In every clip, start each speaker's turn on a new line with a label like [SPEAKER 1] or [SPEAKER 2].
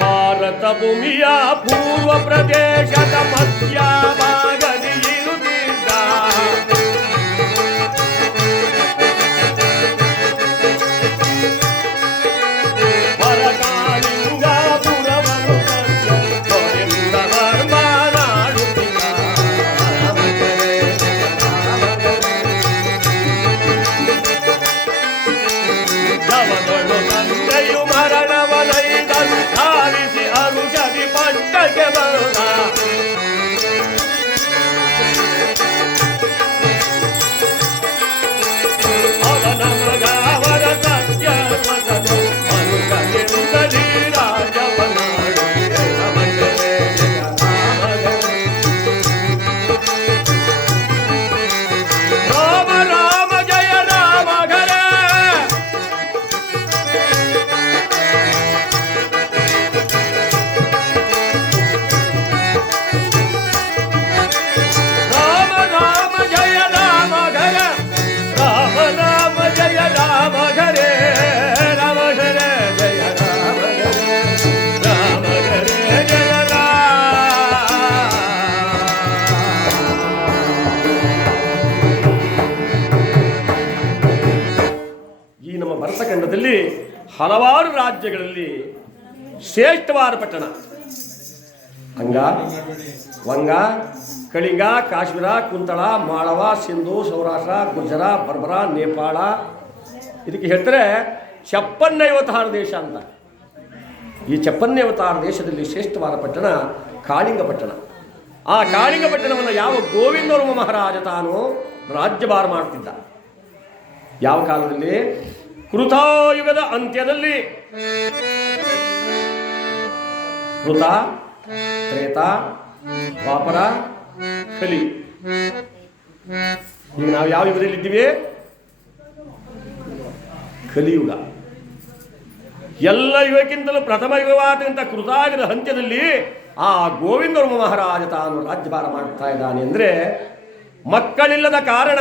[SPEAKER 1] ಭಾರತ ಭೂಮಿಯ ಪೂರ್ವ ಪ್ರದೇಶದ ಮಧ್ಯ ಭಾಗದಿ ರಾಜ್ಯಗಳಲ್ಲಿ ಶ್ರೇಷ್ಠವಾದ ಪಟ್ಟಣ. ಅಂಗ, ವಂಗ, ಕಳಿಂಗ, ಕಾಶ್ಮೀರ, ಕುಂತಳ, ಮಾಳವ, ಸಿಂಧು, ಸೌರಾಷ್ಟ್ರ, ಗುಜರಾ, ಬರ್ಬರ, ನೇಪಾಳ. ಇದಕ್ಕೆ ಹೇಳ್ತಾರೆ ಚಪ್ಪನ್ನೈವತ್ತಾರು ದೇಶ ಅಂತ. ಈ ಚಪ್ಪನ್ನೈವತ್ತಾರು ದೇಶದಲ್ಲಿ ಶ್ರೇಷ್ಠವಾದ ಪಟ್ಟಣ ಕಾಳಿಂಗ ಪಟ್ಟಣ. ಆ ಕಾಳಿಂಗ ಪಟ್ಟಣವನ್ನು ಯಾವ ಗೋವಿಂದವರ್ಮ ಮಹಾರಾಜ ತಾನು ರಾಜ್ಯಭಾರ ಮಾಡ್ತಿದ್ದ. ಯಾವ ಕಾಲದಲ್ಲಿ? ಕೃತಾಯುಗದ ಅಂತ್ಯದಲ್ಲಿ. ಕೃತ, ತ್ರೇತ ವಾಪರ ಕಲಿ. ನಾವು ಯಾವ ಯುಗದಲ್ಲಿ ಇದ್ದೀವಿ? ಕಲಿಯುಗ. ಎಲ್ಲ ಯುಗಕ್ಕಿಂತಲೂ ಪ್ರಥಮ ಯುಗವಾದಂಥ ಕೃತಾಯುಗದ ಅಂತ್ಯದಲ್ಲಿ ಆ ಗೋವಿಂದ ಮಹಾರಾಜ ತಾನು ರಾಜ್ಯಭಾರ ಮಾಡ್ತಾ ಇದ್ದಾನೆ ಅಂದರೆ ಮಕ್ಕಳಿಲ್ಲದ ಕಾರಣ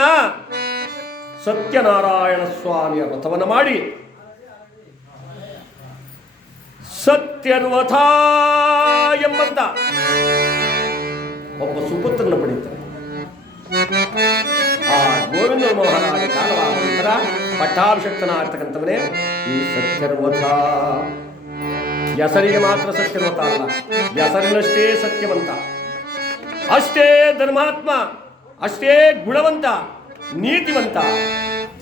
[SPEAKER 1] ಸತ್ಯನಾರಾಯಣ ಸ್ವಾಮಿಯ ವ್ರತವನ್ನು ಮಾಡಿ. ಸತ್ಯರ್ವಥ ಎಂಬಂತ ಒಬ್ಬ ಸುಪುತ್ರನ ಪಡೆಯುತ್ತಾರೆ ಆ ಗೋವಿಂದ ಮಹಾರಾಜ ಕಾಲವಾದ ನಂತರ ಪಟ್ಟಾಭಿಷಕ್ತನಾಗ್ತಕ್ಕಂಥವನೇ ಈ ಸತ್ಯರ್ವಥ. ಹೆಸರಿಗೆ ಮಾತ್ರ ಸತ್ಯರ್ವಥ ಅಲ್ಲ, ಹೆಸರಿನಷ್ಟೇ ಸತ್ಯವಂತ. ಅಷ್ಟೇ ಧರ್ಮಾತ್ಮ, ಅಷ್ಟೇ ಗುಣವಂತ. ನೀತಿವಂತ,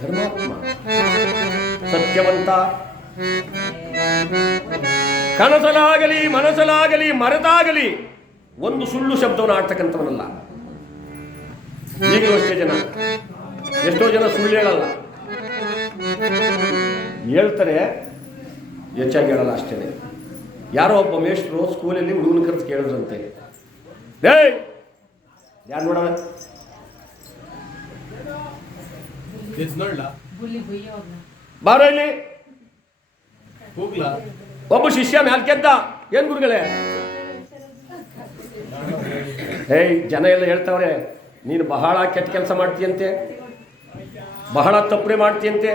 [SPEAKER 1] ಧರ್ಮಾತ್ಮ, ಸತ್ಯವಂತ. ಕನಸಲಾಗಲಿ ಮನಸ್ಸಲಾಗಲಿ ಮರೆತಾಗಲಿ, ಒಂದು ಸುಳ್ಳು ಶಬ್ದವನ್ನು ಆಡ್ತಕ್ಕಂಥವನಲ್ಲ. ಈಗಲೂ ಅಷ್ಟೇ ಜನ. ಎಷ್ಟೋ ಜನ ಸುಳ್ಳು ಹೇಳಲ್ಲ. ಹೇಳ್ತಾರೆ, ಹೆಚ್ಚಾಗಿ ಹೇಳಲ್ಲ ಅಷ್ಟೇ ಯಾರೋ ಒಬ್ಬ ಮೇಷ್ಟ್ರು ಸ್ಕೂಲಲ್ಲಿ ಹುಡುಗನ ಕರೆದು ಕೇಳಿದ್ರಂತೆ. ಯಾರು
[SPEAKER 2] ನೋಡ್ಲಾ
[SPEAKER 1] ಬಾರೋ ಇಲ್ಲಿ.
[SPEAKER 2] ಹೋಗ್ಲಾ?
[SPEAKER 1] ಒಬ್ಬ ಶಿಷ್ಯ ಮ್ಯಾಲ್ ಕೆದ್ದ. ಏನ್ ಗುರುಗಳೇ? ಏಯ್ ಜನ ಎಲ್ಲ ಹೇಳ್ತಾವ್ರೆ ನೀನು ಬಹಳ ಕೆಟ್ಟ ಕೆಲಸ ಮಾಡ್ತೀಯಂತೆ ಬಹಳ ತಪ್ಪರೆ ಮಾಡ್ತೀಯಂತೆ.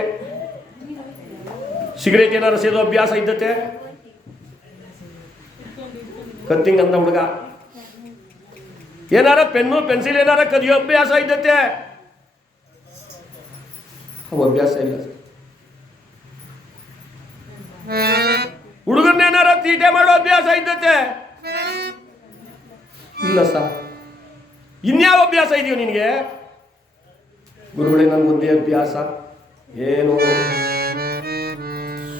[SPEAKER 1] ಸಿಗರೇಟ್ ಏನಾದ್ರು ಸೇದೋ ಅಭ್ಯಾಸ ಇದ್ದತೆ? ಕತ್ತಿಂಗ್ ಅಂದ ಹುಡುಗ. ಏನಾರ ಪೆನ್ನು ಪೆನ್ಸಿಲ್ ಏನಾರ ಕದಿಯೋ ಅಭ್ಯಾಸ ಇದ್ದತೆ? ಅವು ಅಭ್ಯಾಸ ಇಲ್ಲ. ಹುಡುಗನ್ನೇನಾರ ತೀಟೆ ಮಾಡೋ ಅಭ್ಯಾಸ ಇದ್ದತೆ ಇಲ್ಲ ಸರ್. ಇನ್ಯಾವ ಅಭ್ಯಾಸ ಇದೆಯೋ ನಿನಗೆ? ಗುರುಗಳೇ ನನ್ನ ಒಂದೇ ಅಭ್ಯಾಸ. ಏನು?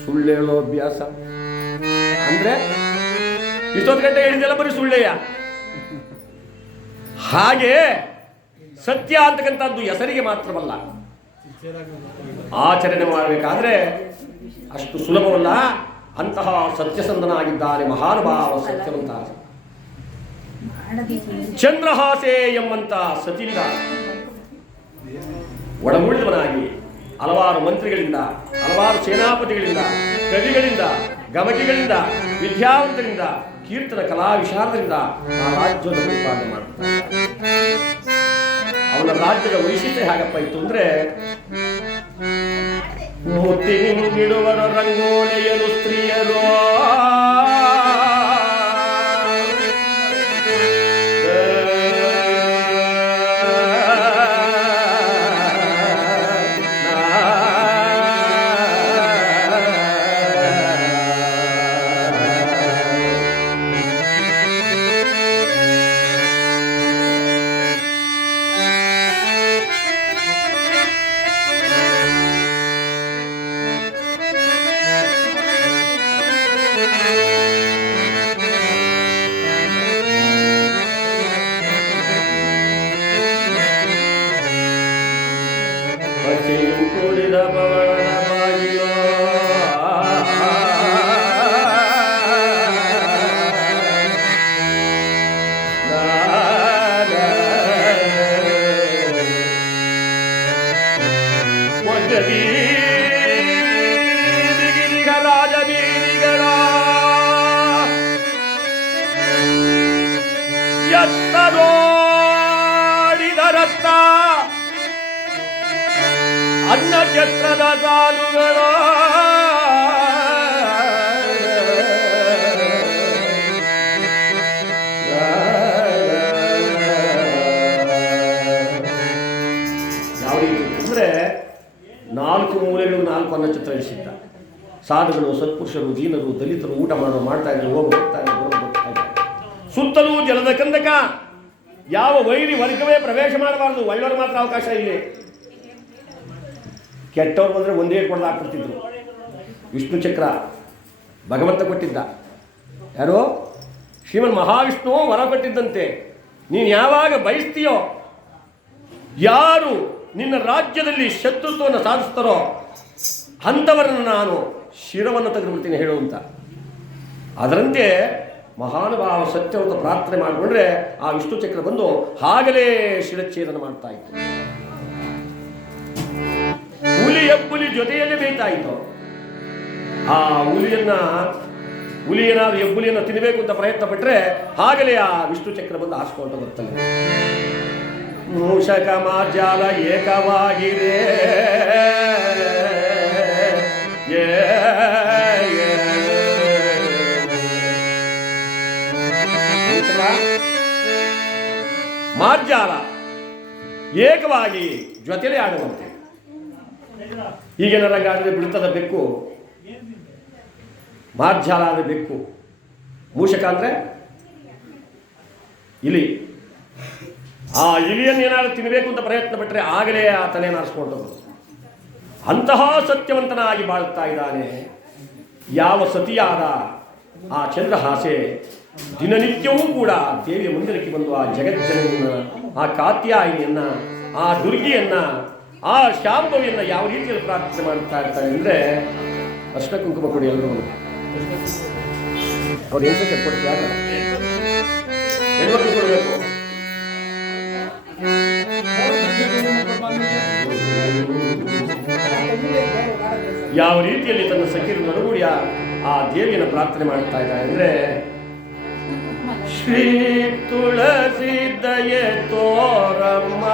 [SPEAKER 1] ಸುಳ್ಳು ಹೇಳೋ ಅಭ್ಯಾಸ. ಅಂದ್ರೆ, ಇಷ್ಟೊತ್ತು ಗಂಟೆ ಹೇಳಿದೆಲ್ಲ ಬರೀ ಸುಳ್ಳೆಯ? ಹಾಗೆ ಸತ್ಯ ಅಂತಕ್ಕಂಥದ್ದು ಹೆಸರಿಗೆ ಮಾತ್ರವಲ್ಲ. ಆಚರಣೆ ಮಾಡಬೇಕಾದ್ರೆ ಅಷ್ಟು ಸುಲಭವಲ್ಲ. ಅಂತಹ ಸತ್ಯಸಂಧನಾಗಿದ್ದಾನೆ ಮಹಾನುಭಾವ ಸತ್ಯವಂತ ಚಂದ್ರಹಾಸೆ ಎಂಬಂತ ಸತಿಯಿಂದ ಒಡಮೂಳಿದವನಾಗಿ ಹಲವಾರು ಮಂತ್ರಿಗಳಿಂದ, ಹಲವಾರು ಸೇನಾಪತಿಗಳಿಂದ, ಕವಿಗಳಿಂದ, ಗಮಕಿಗಳಿಂದ, ವಿದ್ಯಾವಂತರಿಂದ, ಕೀರ್ತನ ಕಲಾ ವಿಶಾರದರಿಂದ ಆ ರಾಜ್ಯವನ್ನು ಉತ್ಪಾದನೆ ಮಾಡ್ತಾರೆ ಅವನ ರಾಜ್ಯದ ವೈಶಿಷ್ಟ್ಯ ಹೇಗಪ್ಪ ಇತ್ತು ಅಂದ್ರೆ ಮುತ್ತಿನಿಡುವರ ರಂಗೋಲೆಯಲು ಸ್ತ್ರೀಯರು ಅಂದರೆ ನಾಲ್ಕು ಮೂಲೆಗಳು ನಾಲ್ಕು ಅನ್ನ ಚಿತ್ರ ಇಳಿಸಿದ್ದ. ಸಾಧುಗಳು ಸತ್ಪುರುಷರು ದೀನರು ದಲಿತರು ಊಟ ಮಾಡೋ ಮಾಡ್ತಾ ಇದ್ರು ಹೋಗಿ ಹೋಗ್ತಾ ಇದ್ರು ಹೋಗ್ತಾ ಸುತ್ತಲೂ ಜಲದ ಕಂದಕ. ಯಾವ ವೈರಿ ವರ್ಗವೇ ಪ್ರವೇಶ ಮಾಡಬಾರ್ದು. ಒಳ್ಳೆಯವ್ರು ಮಾತ್ರ ಅವಕಾಶ ಇಲ್ಲಿ ಕೆಟ್ಟವ್ರು ಬಂದರೆ ಒಂದೇ ಕೊಡಲು ಹಾಕ್ಬಿಡ್ತಿದ್ರು. ವಿಷ್ಣು ಚಕ್ರ ಭಗವಂತ ಕೊಟ್ಟಿದ್ದ. ಯಾರೋ? ಶ್ರೀಮನ್ ಮಹಾವಿಷ್ಣು ವರ ಕೊಟ್ಟಿದ್ದಂತೆ. ನೀನು ಯಾವಾಗ ಬಯಸ್ತೀಯೋ ಯಾರು ನಿನ್ನ ರಾಜ್ಯದಲ್ಲಿ ಶತ್ರುತ್ವವನ್ನು ಸಾಧಿಸ್ತಾರೋ ಅಂಥವರನ್ನು ನಾನು ಶಿರವನ್ನು ತೆಗೆದುಬಿಡ್ತೀನಿ ಹೇಳುವಂತ ಅದರಂತೆ ಮಹಾನುಭಾವ ಸತ್ಯವಂತ ಪ್ರಾರ್ಥನೆ ಮಾಡಿಕೊಂಡ್ರೆ ಆ ವಿಷ್ಣು ಚಕ್ರ ಬಂದು ಹಾಗಲೇ ಶಿರಚ್ಛೇದನ ಮಾಡ್ತಾ ಇತ್ತು. ಹುಲಿ ಎಬ್ಬುಲಿ ಜೊತೆಯಲ್ಲೇ ಬೇಯ್ತಾ ಇತ್ತು. ಆ ಹುಲಿಯನ್ನ ಹುಲಿಯನ್ನ ಎಬ್ಬುಲಿಯನ್ನು ತಿನ್ನಬೇಕು ಅಂತ ಪ್ರಯತ್ನ ಪಟ್ಟರೆ ಹಾಗಲೇ ಆ ವಿಷ್ಣು ಚಕ್ರ ಬಂದು ಹಾಸ್ಕೊಂಡು ಬರ್ತದೆ ಮೂಷಕ ಮಾರ್ಜಾಲ ಏಕವಾಗಿದೆ ಮಾರ್ಜಾಲ ಏಕವಾಗಿ ಜೊತೆಲೇ ಆಡುವಂತೆ. ಈಗಿನ ರಂಗ ಆದರೆ ಬಿಡ್ತದ ಬೆಕ್ಕು? ಮಾರ್ಜಾಲ ಆದ ಬೆಕ್ಕು. ಮೂಷಕ ಅಂದರೆ? ಇಲಿ ಆ ಇಲಿಯನ್ನು ಏನಾದ್ರು ತಿನ್ನಬೇಕು ಅಂತ ಪ್ರಯತ್ನ ಪಟ್ಟರೆ ಆಗಲೇ ಆ ತಲೆ ನಾರಿಸ್ಕೊಂಡು ಅಂತಹ ಸತ್ಯವಂತನಾಗಿ ಬಾಳುತ್ತಾ ಇದ್ದಾನೆ. ಯಾವ ಸತಿಯಾದ ಆ ಚಂದ್ರಹಾಸೆ ದಿನನಿತ್ಯವೂ ಕೂಡ ದೇವಿಯ ಮಂದಿರಕ್ಕೆ ಬಂದು ಆ ಜಗಜ್ಜನ ಆ ಕಾತ್ಯಾಯಿನಿಯನ್ನು, ಆ ದುರ್ಗಿಯನ್ನ, ಆ ಶಾಂಭವಿಯನ್ನ ಯಾವ ರೀತಿಯಲ್ಲಿ ಪ್ರಾರ್ಥನೆ ಮಾಡ್ತಾ ಇರ್ತಾರೆ ಅಂದರೆ ಅಷ್ಟ ಕುಂಕುಮ ಕೊಡಿ ಎಲ್ಲರೂ ಅವ್ರು ಹೆಣ್ಮಕ್ಳು ಕೊಡ್ತಾರೆ? ಹೆಣ್ಮಕ್ಳು ಕೊಡಬೇಕು. ಯಾವ ರೀತಿಯಲ್ಲಿ ತನ್ನ ಸಖಿರು ಆ ದೇವಿಯನ್ನು ಪ್ರಾರ್ಥನೆ ಮಾಡ್ತಾ ಇದ್ದಾರೆ ಅಂದ್ರೆ ಶ್ರೀ ತುಳಸಿ ದಯೆ ತೋರಮ್ಮ.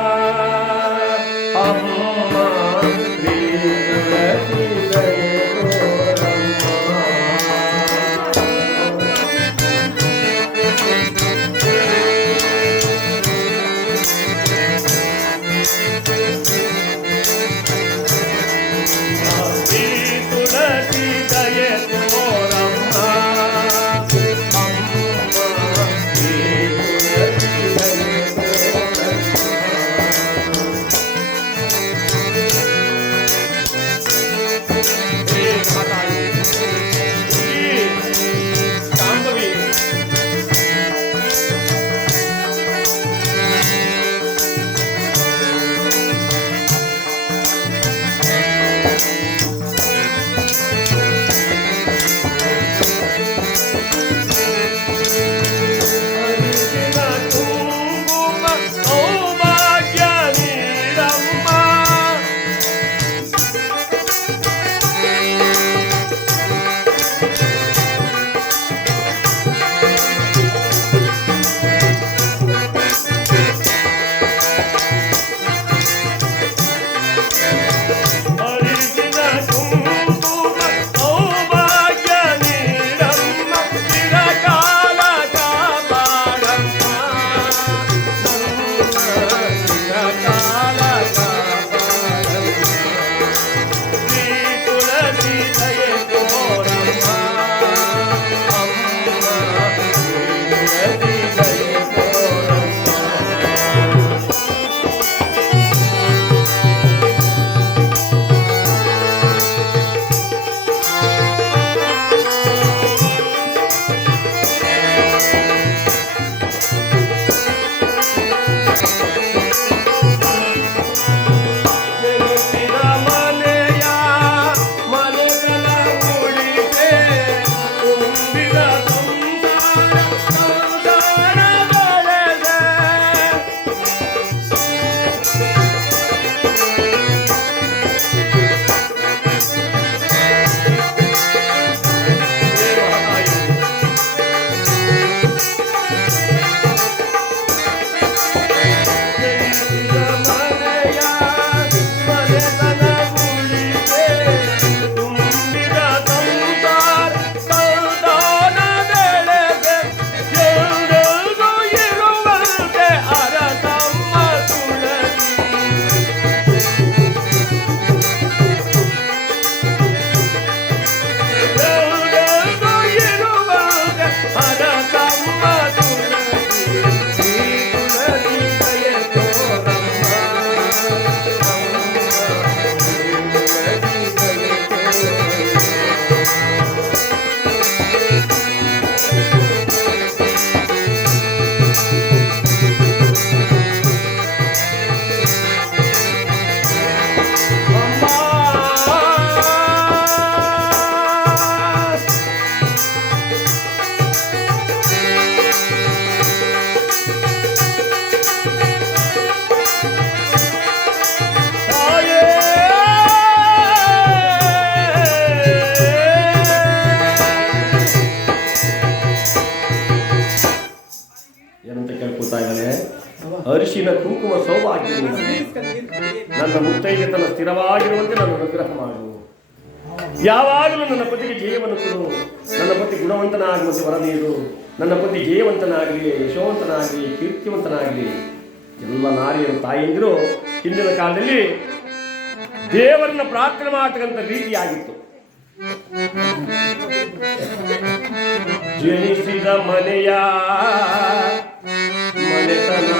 [SPEAKER 1] ಅರಿಶಿನ ಕುಂಕುಮ ಸೌಭಾಗ್ಯ ನನ್ನ ತನ್ನ ಸ್ಥಿರವಾಗಿರುವಂತೆ ನಾನು ಅನುಗ್ರಹ ಮಾಡು. ಯಾವಾಗಲೂ ನನ್ನ ಪತಿಗೆ ಜಯವನ್ನು ಕೊಡು. ನನ್ನ ಪತಿ ಗುಣವಂತನಾಗುವಂತೆ ವರ ನೀಡು. ನನ್ನ ಪತಿ ಜಯವಂತನಾಗಲಿ, ಯಶೋವಂತನಾಗಲಿ, ಕೀರ್ತಿವಂತನಾಗಲಿ. ಎಲ್ಲ ನಾರಿಯರು ತಾಯಿಯಂದಿರು ಹಿಂದಿನ ಕಾಲದಲ್ಲಿ ದೇವರನ್ನ ಪ್ರಾರ್ಥನೆ ಮಾಡತಕ್ಕಂಥ ರೀತಿಯಾಗಿತ್ತು ಜನಿಸಿದ ಮನೆಯ ಮನೆತನ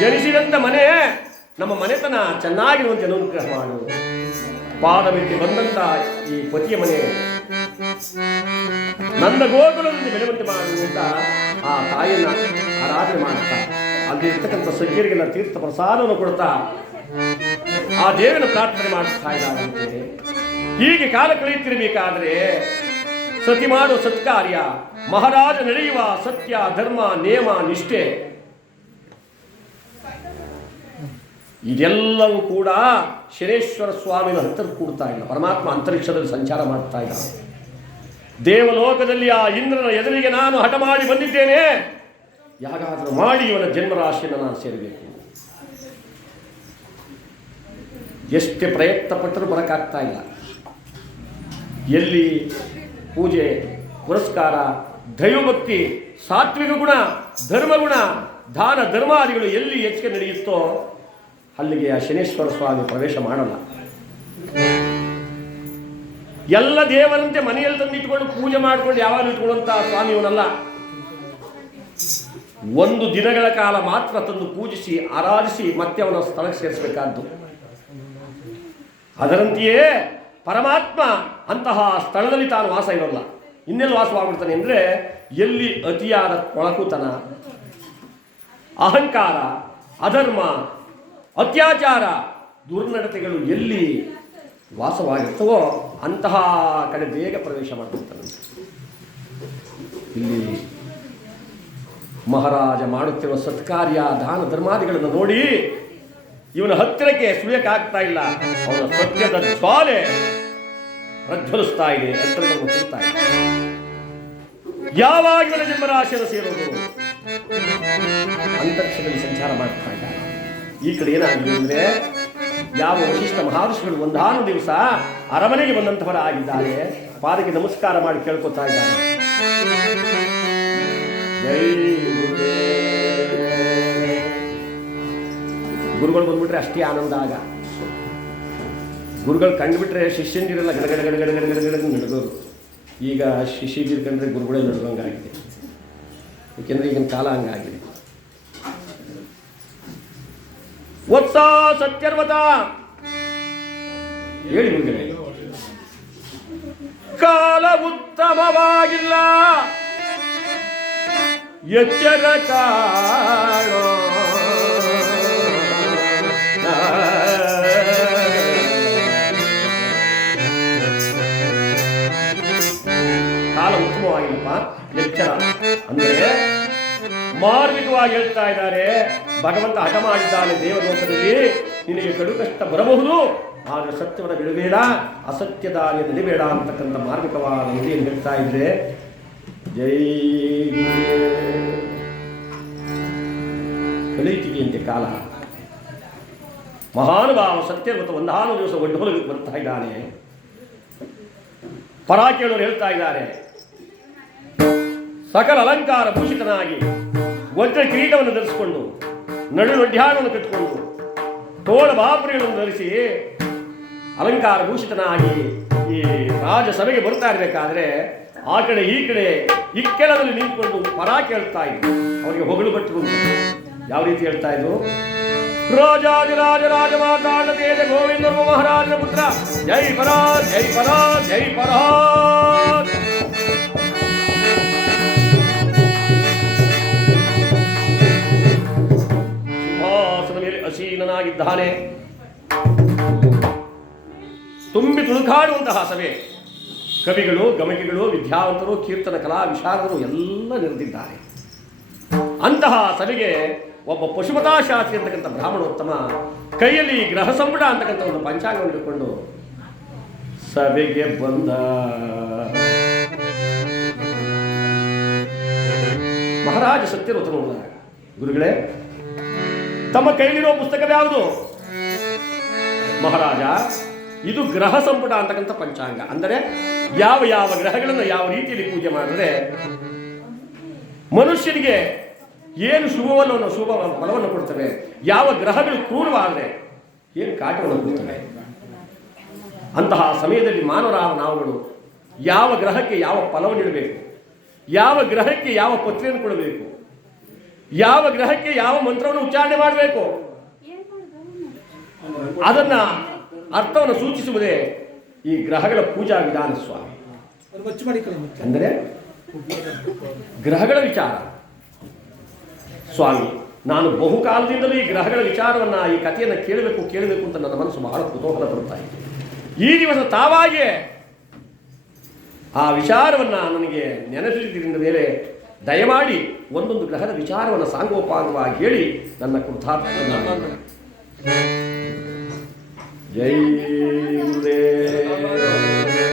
[SPEAKER 1] ಜನಿಸಿದಂತ ಮನೆ, ನಮ್ಮ ಮನೆತನ ಚೆನ್ನಾಗಿರುವಂತೆ ಅನುಗ್ರಹ ಮಾಡು. ಪಾದ ಬಿಟ್ಟು ಬಂದಂತ ಈ ಪತಿಯ ಮನೆ. ನನ್ನ ಗೋಕುಲದಲ್ಲಿ ಬೆಳೆವಂತೆ ಮಾಡು ಅಂತ ಆ ತಾಯಿಯನ್ನ ಆರಾಧನೆ ಮಾಡ್ತಾ, ಅಲ್ಲಿ ಇರ್ತಕ್ಕಂಥ ಸಜ್ಜರಿಗೆಲ್ಲ ತೀರ್ಥ ಪ್ರಸಾದವನ್ನು ಕೊಡ್ತಾ ಆ ದೇವನ ಪ್ರಾರ್ಥನೆ ಮಾಡ್ತಾ ಇದ್ದಾರೆ ಹೀಗೆ ಕಾಲ ಕಳೆಯುತ್ತಿರಬೇಕಾದ್ರೆ ಸತಿ ಮಾಡುವ ಸತ್ಕಾರ್ಯ. ಮಹಾರಾಜ ನಡೆಯುವ ಸತ್ಯ, ಧರ್ಮ ನೇಮ ನಿಷ್ಠೆ. ಇದೆಲ್ಲವೂ ಕೂಡ ಶನೇಶ್ವರ ಸ್ವಾಮಿನ ಹತ್ತಿರ ಕೂಡ್ತಾ ಇಲ್ಲ. ಪರಮಾತ್ಮ ಅಂತರಿಕ್ಷದಲ್ಲಿ ಸಂಚಾರ ಮಾಡ್ತಾ ಇಲ್ಲ. ದೇವಲೋಕದಲ್ಲಿ ಆ ಇಂದ್ರನ ಎದುರಿಗೆ ನಾನು ಹಠ ಮಾಡಿ ಬಂದಿದ್ದೇನೆ. ಯಾಗಾದರೂ ಮಾಡಿ ಇವನ ಜನ್ಮರಾಶಿಯನ್ನು ನಾನು ಸೇರಬೇಕು. ಎಷ್ಟೇ ಪ್ರಯತ್ನ ಪಟ್ಟರೂ ಬರೋಕ್ಕಾಗ್ತಾ ಇಲ್ಲ. ಎಲ್ಲಿ ಪೂಜೆ, ಪುರಸ್ಕಾರ, ದೈವಭಕ್ತಿ, ಸಾತ್ವಿಕ ಗುಣ ಧರ್ಮಗುಣ ದಾನ ಧರ್ಮಾದಿಗಳು ಎಲ್ಲಿ ಹೆಚ್ಚಿಗೆ ನಡೆಯುತ್ತೋ ಅಲ್ಲಿಗೆ ಆ ಶನೇಶ್ವರ ಸ್ವಾಮಿ ಪ್ರವೇಶ ಮಾಡಲ್ಲ. ಎಲ್ಲ ದೇವರಂತೆ ಮನೆಯಲ್ಲಿ ತಂದು ಇಟ್ಕೊಂಡು ಪೂಜೆ ಮಾಡ್ಕೊಂಡು ಯಾವಾಗ ಸ್ವಾಮಿ ಇವನಲ್ಲ ಒಂದು ದಿನಗಳ ಕಾಲ ಮಾತ್ರ ತಂದು ಪೂಜಿಸಿ, ಆರಾಧಿಸಿ ಮತ್ತೆ ಅವನ ಸ್ಥಳಕ್ಕೆ ಸೇರಿಸಬೇಕಾದ್ದು. ಅದರಂತೆಯೇ ಪರಮಾತ್ಮ ಅಂತಹ ಸ್ಥಳದಲ್ಲಿ ತಾನು ವಾಸ ಇರೋಲ್ಲ. ಇನ್ನೆಲ್ಲಿ ವಾಸವಾಗ್ಬಿಡ್ತಾನೆ ಅಂದರೆ ಎಲ್ಲಿ ಅತಿಯಾದ ಕೊಳಕುತನ ಅಹಂಕಾರ, ಅಧರ್ಮ, ಅತ್ಯಾಚಾರ, ದುರ್ನಡತೆಗಳು ಎಲ್ಲಿ ವಾಸವಾಗಿರ್ತವೋ ಅಂತಹ ಕಡೆ ಬೇಗ ಪ್ರವೇಶ ಮಾಡಿಬಿಡ್ತಾನೆ. ಇಲ್ಲಿ ಮಹಾರಾಜ ಮಾಡುತ್ತಿರುವ ಸತ್ಕಾರ್ಯ, ದಾನ ಧರ್ಮಾದಿಗಳನ್ನು ನೋಡಿ ಇವನ ಹತ್ತಿರಕ್ಕೆ ಸುಳಿಯಕ್ಕಾಗ್ತಾ ಇಲ್ಲ. ಅವನ ಸತ್ಯದ ಜ್ವಾಲೆ ಪ್ರಜ್ವಲಿಸ್ತಾ ಇದೆ ಹತ್ತಿರಕ್ಕೆ ಮುಟ್ಟುತ್ತಾ ಇದೆ. ಸೇರೋದು ಅಂತರಿಕ್ಷದಲ್ಲಿ ಸಂಚಾರ ಮಾಡ್ತಾ ಇದ್ದಾರೆ ಈ ಕಡೆ ಏನಾಗಿದೆ ಅಂದ್ರೆ, ಯಾವ ವಿಶಿಷ್ಟ ಮಹರ್ಷಿಗಳು ಒಂದಾನು ದಿವಸ ಅರಮನೆಗೆ ಬಂದಂತವರ ಆಗಿದ್ದಾರೆ ಪಾದಕ್ಕೆ ನಮಸ್ಕಾರ ಮಾಡಿ ಕೇಳ್ಕೊತಾ ಇದ್ದಾರೆ. ಗುರುಗಳು ಬಂದ್ಬಿಟ್ರೆ ಅಷ್ಟೇ ಆನಂದ ಆಗ. ಗುರುಗಳು ಕಂಡುಬಿಟ್ರೆ ಶಿಷ್ಯಂದಿರಲ್ಲ ಗಡಗಡ ಗಡಗಡ ಗಡಗಡ ಗಡಗಡ ನಡೆದೋರು ಈಗ ಶಿಷ್ಯಂದಿರು ಕಂಡ್ರೆ ಗುರುಗಳೇ ನಡೆದಂಗಾಗಿದೆ. ಏಕೆಂದರೆ ಈಗಿನ ಕಾಲ ಹಂಗಾಗಿದೆ. ಒತ್ತ ಸತ್ಯರ್ವತ! ಹೇಳಿ ಗುರುಗಳೇ. ಕಾಲ ಉತ್ತಮವಾಗಿಲ್ಲ. ಎಚ್ಚರ ಅಂದರೆ ಮಾರ್ಮಿಕವಾಗಿ ಹೇಳ್ತಾ ಇದ್ದಾರೆ. ಭಗವಂತ ಹಠ ಮಾಡಿದ್ದಾನೆ ದೇವಲೋಕದಲ್ಲಿ. ನಿನಗೆ ಕಡು ಕಷ್ಟ ಬರಬಹುದು. ಆದರೆ ಸತ್ಯವನ್ನು ಬಿಡಬೇಡ. ಅಸತ್ಯ ದಾರಿಯ ನಡಿಬೇಡ ಅಂತಕ್ಕಂಥ ಮಾರ್ಮಿಕವಾದ ನಿಧಿಯನ್ನು ಹೇಳ್ತಾ ಇದ್ರೆ, ಜೈ ಕಳೀತಿಗೆಯಂತೆ ಕಾಲ. ಮಹಾನುಭಾವ ಸತ್ಯವ್ರತ ಒಂದಾನು ದಿವಸ ಒಡ್ಡೊಲಗಿ ಬರ್ತಾ ಇದ್ದಾನೆ. ಪರಾಕಿಯವರು ಹೇಳ್ತಾ ಇದ್ದಾರೆ. ಸಕಲ ಅಲಂಕಾರ ಭೂಷಿತನಾಗಿ ವಜ್ರ ಕಿರೀಟವನ್ನು ಧರಿಸಿಕೊಂಡು, ನಡು ನಡ್ಯಾಣವನ್ನು ಕಟ್ಟಿಕೊಂಡು, ತೋಳ ಬಾಪುರಿಗಳನ್ನು ಧರಿಸಿ ಅಲಂಕಾರ ಭೂಷಿತನಾಗಿ ಈ ರಾಜಸಭೆಗೆ ಬರ್ತಾ ಇರಬೇಕಾದ್ರೆ ಆ ಕಡೆ ಈ ಕಡೆ ಇಕ್ಕೆಲದಲ್ಲಿ ನಿಂತ್ಕೊಂಡು ಪರ ಕೇಳ್ತಾ ಇದ್ರು. ಅವರಿಗೆ ಹೊಗಳು ಬಟ್ಟರು ಯಾವ ರೀತಿ ಹೇಳ್ತಾ ಇದ್ರು? ರಾಜಾದಿರಾಜ ರಾಜ ಮಾತಾಡ ಗೋವಿಂದ ಮಹಾರಾಜನ ಪುತ್ರ. ಜೈ ಪರ ಜೈ ಪರ, ಜೈ ಪರಾತ್ ಅಸೀನನಾಗಿದ್ದಾನೆ ತುಂಬಿ ತುಳುಕಾಡುವಂತಹ ಸಭೆ. ಕವಿಗಳು, ಗಮಕಿಗಳು, ವಿದ್ಯಾವಂತರು, ಕೀರ್ತನ ಕಲಾ ವಿಶಾರದರು ಎಲ್ಲ ನೆರೆದಿದ್ದಾರೆ. ಅಂತಹ ಸಭೆಗೆ ಒಬ್ಬ ಪಶುಪತಾಶಾಸ್ತ್ರಿ ಅಂತಕ್ಕಂಥ ಬ್ರಾಹ್ಮಣೋತ್ತಮ, ಕೈಯಲ್ಲಿ ಗ್ರಹ ಸಂಪುಟ ಅಂತಕ್ಕಂಥ ಒಂದು ಪಂಚಾಂಗವನ್ನು ಹಿಡ್ಕೊಂಡು ಸಭೆಗೆ ಬಂದ. ಮಹಾರಾಜ ಸತ್ಯರು ಗುರುಗಳೇ ತಮ್ಮ ಕೈಲಿರೋ ಪುಸ್ತಕವ್ಯಾವುದು ಮಹಾರಾಜ, ಇದು ಗ್ರಹ ಸಂಪುಟ ಅಂತಕ್ಕಂಥ ಪಂಚಾಂಗ. ಅಂದರೆ ಯಾವ ಯಾವ ಗ್ರಹಗಳನ್ನು ಯಾವ ರೀತಿಯಲ್ಲಿ ಪೂಜೆ ಮಾಡಿದ್ರೆ ಮನುಷ್ಯನಿಗೆ ಏನು ಶುಭವನ್ನು ಶುಭ ಫಲವನ್ನು ಕೊಡ್ತವೆ, ಯಾವ ಗ್ರಹಗಳು ಕ್ರೂರವಾದರೆ ಏನು ಕಾಟವನ್ನು ಕೊಡ್ತವೆ? ಅಂತಹ ಸಮಯದಲ್ಲಿ ಮಾನವರಾವ ನಾವುಗಳು ಯಾವ ಗ್ರಹಕ್ಕೆ ಯಾವ ಫಲವನ್ನು ಇಡಬೇಕು ಯಾವ ಗ್ರಹಕ್ಕೆ ಯಾವ ಪತ್ರೆಯನ್ನು ಕೊಡಬೇಕು? ಯಾವ ಗ್ರಹಕ್ಕೆ ಯಾವ ಮಂತ್ರವನ್ನು ಉಚ್ಚಾರಣೆ ಮಾಡಬೇಕು? ಅದನ್ನ ಅರ್ಥವನ್ನು ಸೂಚಿಸುವುದೇ ಈ ಗ್ರಹಗಳ ಪೂಜಾ ವಿಧಾನ ಸ್ವಾಮಿ. ಅಂದರೆ ಗ್ರಹಗಳ ವಿಚಾರ. ಸ್ವಾಮಿ, ನಾನು ಬಹುಕಾಲದಿಂದಲೂ ಈ ಗ್ರಹಗಳ ವಿಚಾರವನ್ನ, ಈ ಕಥೆಯನ್ನು ಕೇಳಬೇಕು ಕೇಳಬೇಕು ಅಂತ ನನ್ನ ಮನಸ್ಸು ಬಹಳ ಕುತೂಹಲ ಬರುತ್ತಾ ಇತ್ತು ಈ ದಿವಸ ತಾವಾಗಿಯೇ ಆ ವಿಚಾರವನ್ನ ನನಗೆ ನೆನಪಿಸಿದ್ರಿಂದ ಮೇಲೆ ದಯಮಾಡಿ ಒಂದೊಂದು ಗ್ರಹದ ವಿಚಾರವನ್ನು ಸಾಂಗೋಪಾಂಗವಾಗಿ ಹೇಳಿ ನನ್ನ ಕೃತಾರ್ಥ ಜೈ